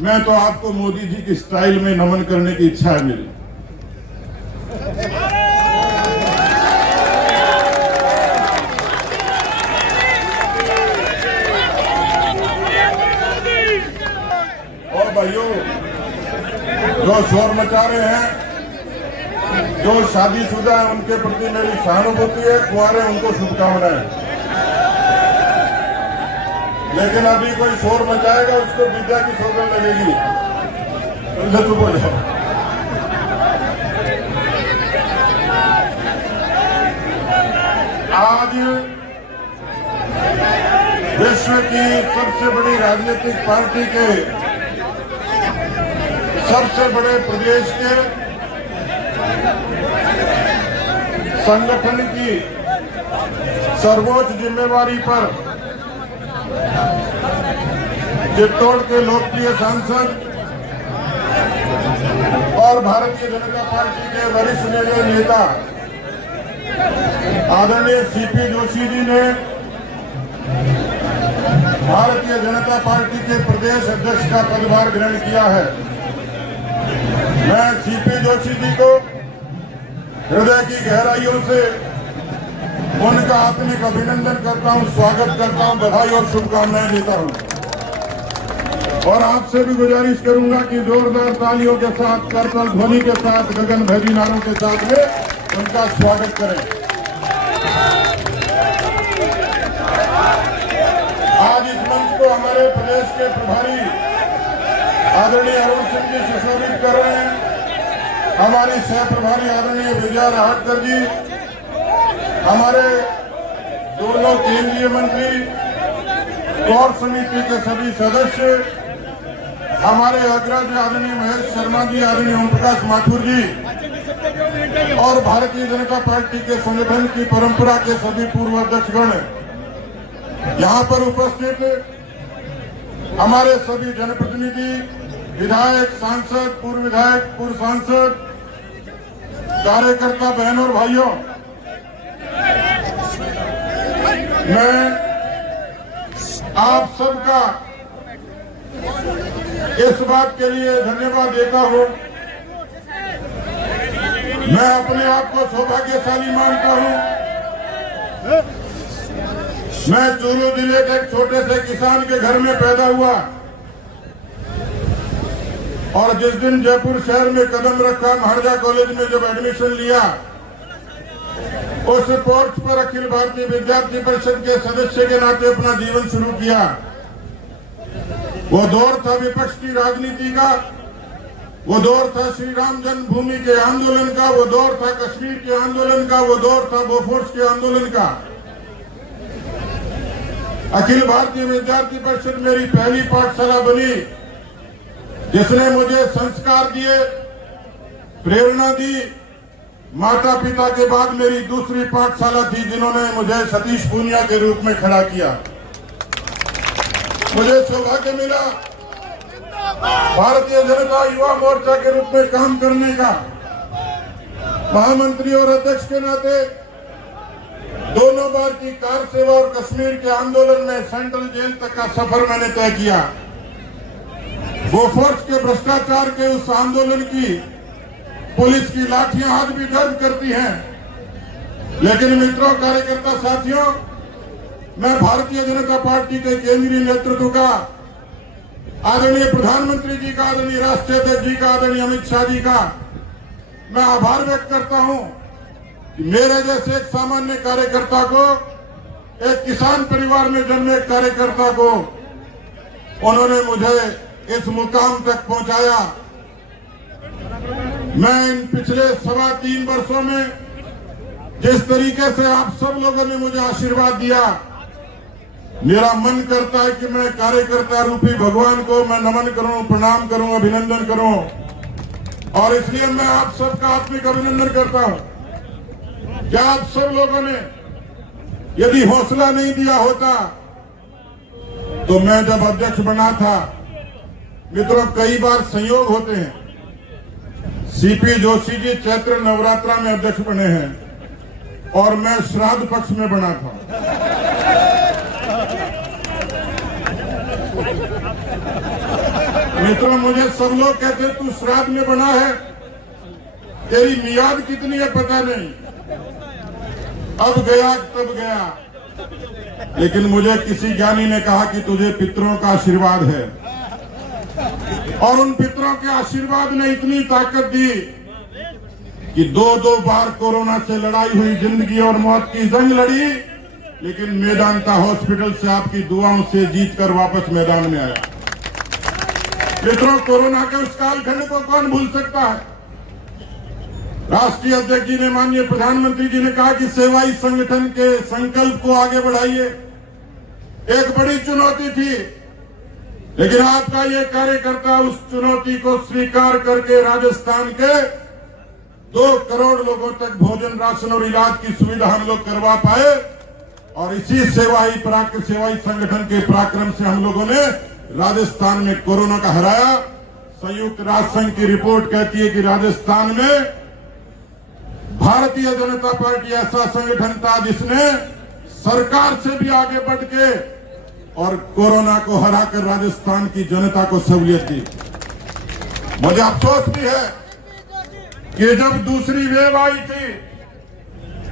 मैं तो आपको मोदी जी की स्टाइल में नमन करने की इच्छा है मेरी। और भाइयों, जो शोर मचा रहे हैं, जो शादीशुदा है उनके प्रति मेरी सहानुभूति है, कुंवारे उनको शुभकामनाएं। लेकिन अभी कोई शोर मचाएगा उसको विद्या की सौगंध लगेगी, तो चुप हो जाओ। आज विश्व की सबसे बड़ी राजनीतिक पार्टी के सबसे बड़े प्रदेश के संगठन की सर्वोच्च जिम्मेवारी पर चित्तौड़ के लोकप्रिय सांसद और भारतीय जनता पार्टी के वरिष्ठ नेता आदरणीय सीपी जोशी जी ने भारतीय जनता पार्टी के प्रदेश अध्यक्ष का पदभार ग्रहण किया है। मैं सीपी जोशी जी को हृदय की गहराइयों से उनका आत्मिक अभिनंदन करता हूं, स्वागत करता हूं, बधाई और शुभकामनाएं देता हूं। और आपसे भी गुजारिश करूंगा कि जोरदार तालियों के साथ, करताल ध्वनि के साथ, गगन भरी नारों के साथ में उनका स्वागत करें। आज इस मंच को हमारे प्रदेश के प्रभारी आदरणीय अरुण सिंह जी सुशोभित कर रहे हैं। हमारी सह प्रभारी आदरणीय विजया राहटकर जी, हमारे दोनों केंद्रीय मंत्री, कोर समिति के सभी सदस्य, हमारे अग्रज आदरणीय महेश शर्मा जी, आदरणीय ओम प्रकाश माथुर जी और भारतीय जनता पार्टी के संगठन की परंपरा के सभी पूर्व अध्यक्षगण, यहाँ पर उपस्थित हमारे सभी जनप्रतिनिधि, विधायक, सांसद, पूर्व विधायक, पूर्व सांसद, कार्यकर्ता बहनों और भाइयों, मैं आप सबका इस बात के लिए धन्यवाद देता हूं। मैं अपने आप को सौभाग्यशाली मानता हूं। मैं चूरू जिले के एक छोटे से किसान के घर में पैदा हुआ और जिस दिन जयपुर शहर में कदम रखा, महाराजा कॉलेज में जब एडमिशन लिया, उस पोर्च पर अखिल भारतीय विद्यार्थी परिषद के सदस्य के नाते अपना जीवन शुरू किया। वो दौर था विपक्ष की राजनीति का, वो दौर था श्री राम जन्मभूमि के आंदोलन का, वो दौर था कश्मीर के आंदोलन का, वो दौर था बोफोर्स के आंदोलन का। अखिल भारतीय विद्यार्थी परिषद मेरी पहली पाठशाला बनी, जिसने मुझे संस्कार दिए, प्रेरणा दी। माता पिता के बाद मेरी दूसरी पाठशाला थी, जिन्होंने मुझे सतीश पूनिया के रूप में खड़ा किया। मुझे सौभाग्य मिला भारतीय जनता युवा मोर्चा के रूप में काम करने का। महामंत्री और अध्यक्ष के नाते दोनों बार की कार सेवा और कश्मीर के आंदोलन में सेंट्रल जेल तक का सफर मैंने तय किया। बोफोर्स के भ्रष्टाचार के उस आंदोलन की पुलिस की लाठियां आज भी दर्द करती हैं। लेकिन मित्रों, कार्यकर्ता साथियों, मैं भारतीय जनता पार्टी के केंद्रीय नेतृत्व का, आदरणीय प्रधानमंत्री जी का, आदरणीय राष्ट्रीय अध्यक्ष जी का, आदरणीय अमित शाह जी का मैं आभार व्यक्त करता हूं कि मेरे जैसे एक सामान्य कार्यकर्ता को, एक किसान परिवार में जन्मे एक कार्यकर्ता को उन्होंने मुझे इस मुकाम तक पहुंचाया। मैं इन पिछले 3.25 वर्षों में जिस तरीके से आप सब लोगों ने मुझे आशीर्वाद दिया, मेरा मन करता है कि मैं कार्यकर्ता रूपी भगवान को मैं नमन करूं, प्रणाम करूं, अभिनंदन करूं। और इसलिए मैं आप सबका आत्मिक अभिनंदन करता हूं। क्या आप सब लोगों ने यदि हौसला नहीं दिया होता तो मैं जब अध्यक्ष बना था, मित्रों, कई बार संयोग होते हैं। सीपी जोशी जी चैत्र नवरात्रा में अध्यक्ष बने हैं और मैं श्राद्ध पक्ष में बना था। मित्रों, मुझे सब लोग कहते तू श्राद्ध में बना है, तेरी मियाद कितनी है पता नहीं, अब गया तब गया। लेकिन मुझे किसी ज्ञानी ने कहा कि तुझे पितरों का आशीर्वाद है, और उन पितरों के आशीर्वाद ने इतनी ताकत दी कि दो बार कोरोना से लड़ाई हुई, जिंदगी और मौत की जंग लड़ी, लेकिन मेदांता हॉस्पिटल से आपकी दुआओं से जीतकर वापस मैदान में आया। मित्रों, कोरोना के उस कालखंड को कौन भूल सकता है। राष्ट्रीय अध्यक्ष जी ने, माननीय प्रधानमंत्री जी ने कहा कि सेवा ही संगठन के संकल्प को आगे बढ़ाइए। एक बड़ी चुनौती थी, लेकिन आपका ये कार्यकर्ता उस चुनौती को स्वीकार करके राजस्थान के 2 करोड़ लोगों तक भोजन, राशन और इलाज की सुविधा हम लोग करवा पाए। और इसी सेवा ही संगठन के पराक्रम से हम लोगों ने राजस्थान में कोरोना का हराया। संयुक्त राष्ट्र संघ की रिपोर्ट कहती है कि राजस्थान में भारतीय जनता पार्टी ऐसा संगठन था जिसने सरकार से भी आगे बढ़ के और कोरोना को हराकर राजस्थान की जनता को सहूलियत दी। मुझे अफसोस भी है कि जब दूसरी वेव आई थी,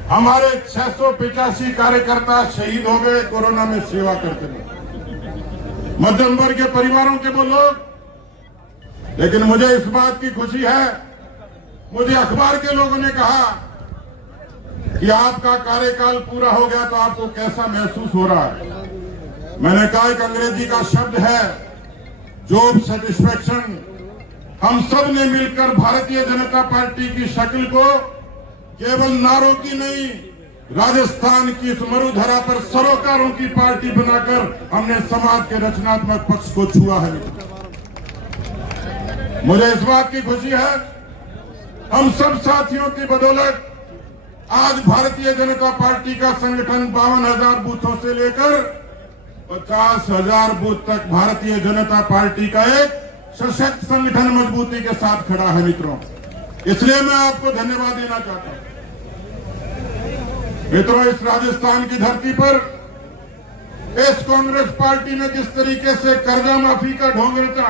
हमारे 685 कार्यकर्ता शहीद हो गए कोरोना में सेवा करते हुए, मध्यम वर्ग के परिवारों के वो लोग। लेकिन मुझे इस बात की खुशी है, मुझे अखबार के लोगों ने कहा कि आपका कार्यकाल पूरा हो गया तो आपको कैसा महसूस हो रहा है। मैंने कहा, एक अंग्रेजी का शब्द है जॉब सेटिस्फेक्शन। हम सब ने मिलकर भारतीय जनता पार्टी की शक्ल को केवल नारों की नहीं, राजस्थान की इस मरुधरा पर सरोकारों की पार्टी बनाकर हमने समाज के रचनात्मक पक्ष को छुआ है। मुझे इस बात की खुशी है, हम सब साथियों की बदौलत आज भारतीय जनता पार्टी का संगठन 52,000 बूथों से लेकर 50,000 बूथ तक भारतीय जनता पार्टी का एक सशक्त संगठन मजबूती के साथ खड़ा है। मित्रों, इसलिए मैं आपको धन्यवाद देना चाहता हूं। मित्रों, इस राजस्थान की धरती पर इस कांग्रेस पार्टी ने जिस तरीके से कर्जा माफी का ढोंग रचा,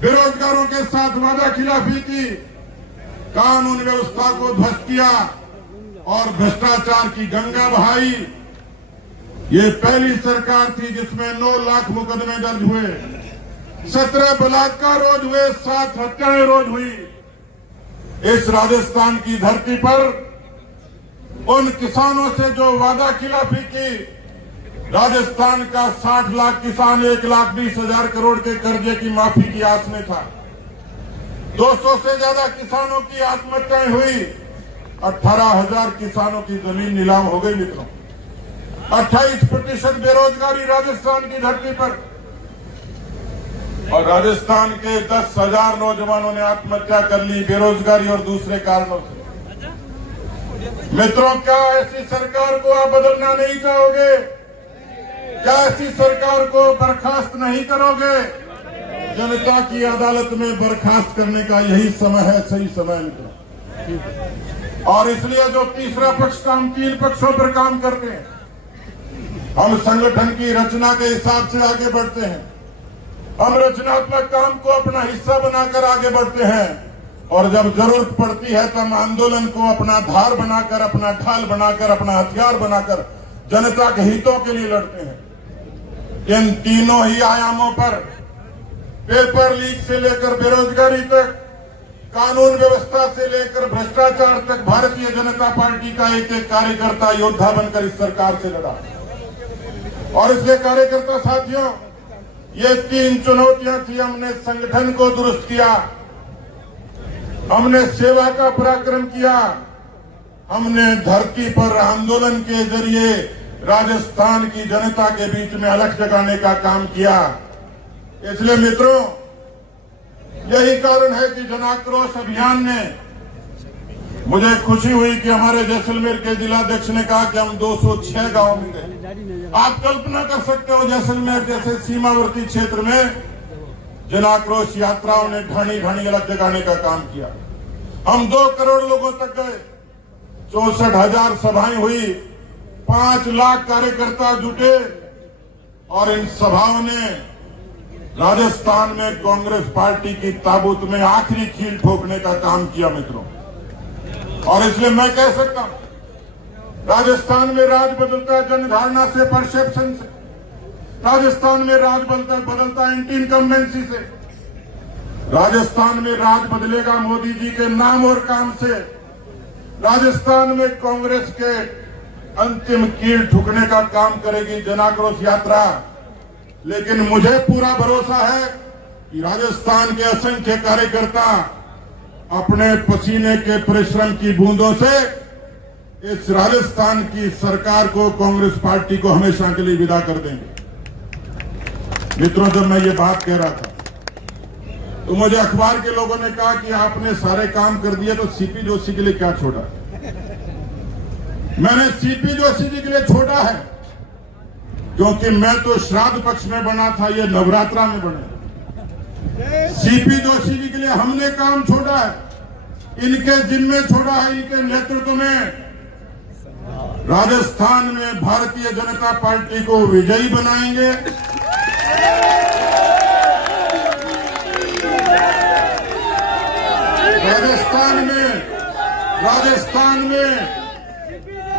बेरोजगारों के साथ वादा खिलाफी की, कानून व्यवस्था को ध्वस्त किया और भ्रष्टाचार की गंगा बहाई, ये पहली सरकार थी जिसमें 9 लाख मुकदमे दर्ज हुए, 17 बलात्कार रोज हुए, 7 हत्याएं रोज हुई। इस राजस्थान की धरती पर उन किसानों से जो वादा खिलाफी की, राजस्थान का 60 लाख किसान 1,20,000 करोड़ के कर्जे की माफी की आस में था। 200 से ज्यादा किसानों की आत्महत्याएं हुई, 18,000 किसानों की जमीन नीलाम हो गई। मित्रों, 28% बेरोजगारी राजस्थान की धरती पर, और राजस्थान के 10,000 नौजवानों ने आत्महत्या कर ली बेरोजगारी और दूसरे कारणों से। मित्रों, क्या ऐसी सरकार को आप बदलना नहीं चाहोगे? क्या ऐसी सरकार को बर्खास्त नहीं करोगे? जनता की अदालत में बर्खास्त करने का यही समय है, सही समय मित्रों। और इसलिए जो तीसरा पक्ष का, हम 3 पक्षों पर काम करते हैं। हम संगठन की रचना के हिसाब से आगे बढ़ते हैं, हम रचनात्मक काम को अपना हिस्सा बनाकर आगे बढ़ते हैं, और जब जरूरत पड़ती है तो हम आंदोलन को अपना धार बनाकर, अपना ढाल बनाकर, अपना हथियार बनाकर जनता के हितों के लिए लड़ते हैं। इन तीनों ही आयामों पर, पेपर लीक से लेकर बेरोजगारी तक, कानून व्यवस्था से लेकर भ्रष्टाचार तक, भारतीय जनता पार्टी का एक एक कार्यकर्ता योद्धा बनकर इस सरकार से लड़ा। और इसलिए कार्यकर्ता साथियों, ये 3 चुनौतियां थी। हमने संगठन को दुरुस्त किया, हमने सेवा का पराक्रम किया, हमने धरती पर आंदोलन के जरिए राजस्थान की जनता के बीच में अलख जगाने का काम किया। इसलिए मित्रों, यही कारण है कि जन आक्रोश अभियान ने, मुझे खुशी हुई कि हमारे जैसलमेर के जिलाध्यक्ष ने कहा कि हम 206 गांव में गए। आप कल्पना कर सकते हो, जैसलमेर जैसे सीमावर्ती क्षेत्र में जन आक्रोश यात्राओं ने ढाणी ढाणी अलग जगाने का काम किया। हम 2 करोड़ लोगों तक गए, 64,000 सभाएं हुई, 5 लाख कार्यकर्ता जुटे, और इन सभाओं ने राजस्थान में कांग्रेस पार्टी की ताबूत में आखिरी कील ठोकने का काम किया मित्रों। और इसलिए मैं कह सकता हूं, राजस्थान में राज बदलता है जनधारणा से, परसेप्शन से। राजस्थान में राज बदलता है एंटी इनकम्बेंसी से। राजस्थान में राज बदलेगा मोदी जी के नाम और काम से। राजस्थान में कांग्रेस के अंतिम कील ठुकने का काम करेगी जन आक्रोश यात्रा। लेकिन मुझे पूरा भरोसा है कि राजस्थान के असंख्य कार्यकर्ता अपने पसीने के परिश्रम की बूंदों से इस राजस्थान की सरकार को, कांग्रेस पार्टी को हमेशा के लिए विदा कर देंगे। मित्रों, जब मैं ये बात कह रहा था तो मुझे अखबार के लोगों ने कहा कि आपने सारे काम कर दिए तो सीपी जोशी के लिए क्या छोड़ा। मैंने सीपी जोशी जी के लिए छोड़ा है क्योंकि मैं तो श्राद्ध पक्ष में बना था, ये नवरात्रा में बने। सीपी जोशी जी के लिए हमने काम छोड़ा है, इनके जिम्मे छोड़ा है, इनके नेतृत्व में राजस्थान में भारतीय जनता पार्टी को विजयी बनाएंगे।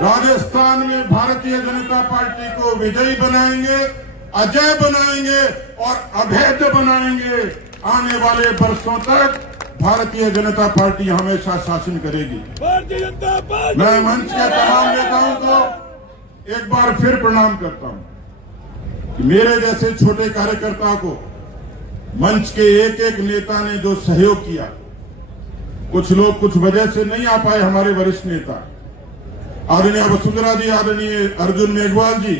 राजस्थान में भारतीय जनता पार्टी को विजयी बनाएंगे, अजय बनाएंगे और अभेद्य बनाएंगे। आने वाले वर्षों तक भारतीय जनता पार्टी हमेशा शासन करेगी। भारतीय जनता पार्टी। मैं मंच के तमाम नेताओं को एक बार फिर प्रणाम करता हूं कि मेरे जैसे छोटे कार्यकर्ता को मंच के एक एक नेता ने जो सहयोग किया। कुछ लोग कुछ वजह से नहीं आ पाए, हमारे वरिष्ठ नेता आदरणीय वसुंधरा जी, आदरणीय अर्जुन मेघवाल जी,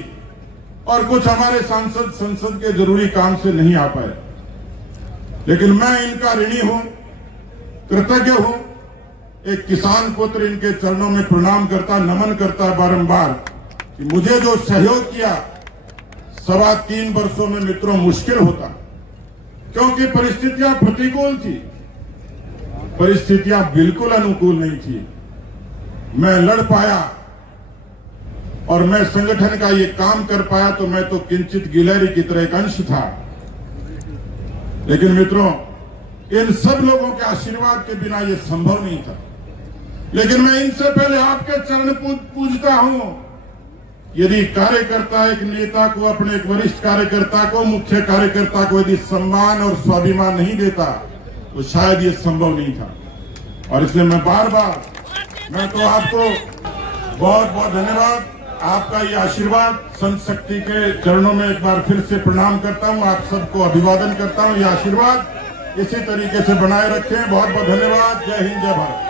और कुछ हमारे सांसद संसद के जरूरी काम से नहीं आ पाए। लेकिन मैं इनका ऋणी हूं, कृतज्ञ हूं। एक किसान पुत्र इनके चरणों में प्रणाम करता, नमन करता बारंबार कि मुझे जो सहयोग किया 3.25 वर्षों में मित्रों मुश्किल होता, क्योंकि परिस्थितियां प्रतिकूल थी, परिस्थितियां बिल्कुल अनुकूल नहीं थी। मैं लड़ पाया और मैं संगठन का ये काम कर पाया, तो मैं तो किंचित गिलहरी की तरह एक अंश था। लेकिन मित्रों, इन सब लोगों के आशीर्वाद के बिना ये संभव नहीं था। लेकिन मैं इनसे पहले आपके चरण पूजता हूं। यदि कार्यकर्ता एक नेता को, अपने एक वरिष्ठ कार्यकर्ता को, मुख्य कार्यकर्ता को यदि सम्मान और स्वाभिमान नहीं देता तो शायद ये संभव नहीं था। और इसलिए मैं मैं तो आपको बहुत बहुत धन्यवाद, आपका ये आशीर्वाद, संत शक्ति के चरणों में एक बार फिर से प्रणाम करता हूं। आप सबको अभिवादन करता हूं। ये आशीर्वाद इसी तरीके से बनाए रखें। बहुत बहुत धन्यवाद। जय हिंद, जय भारत।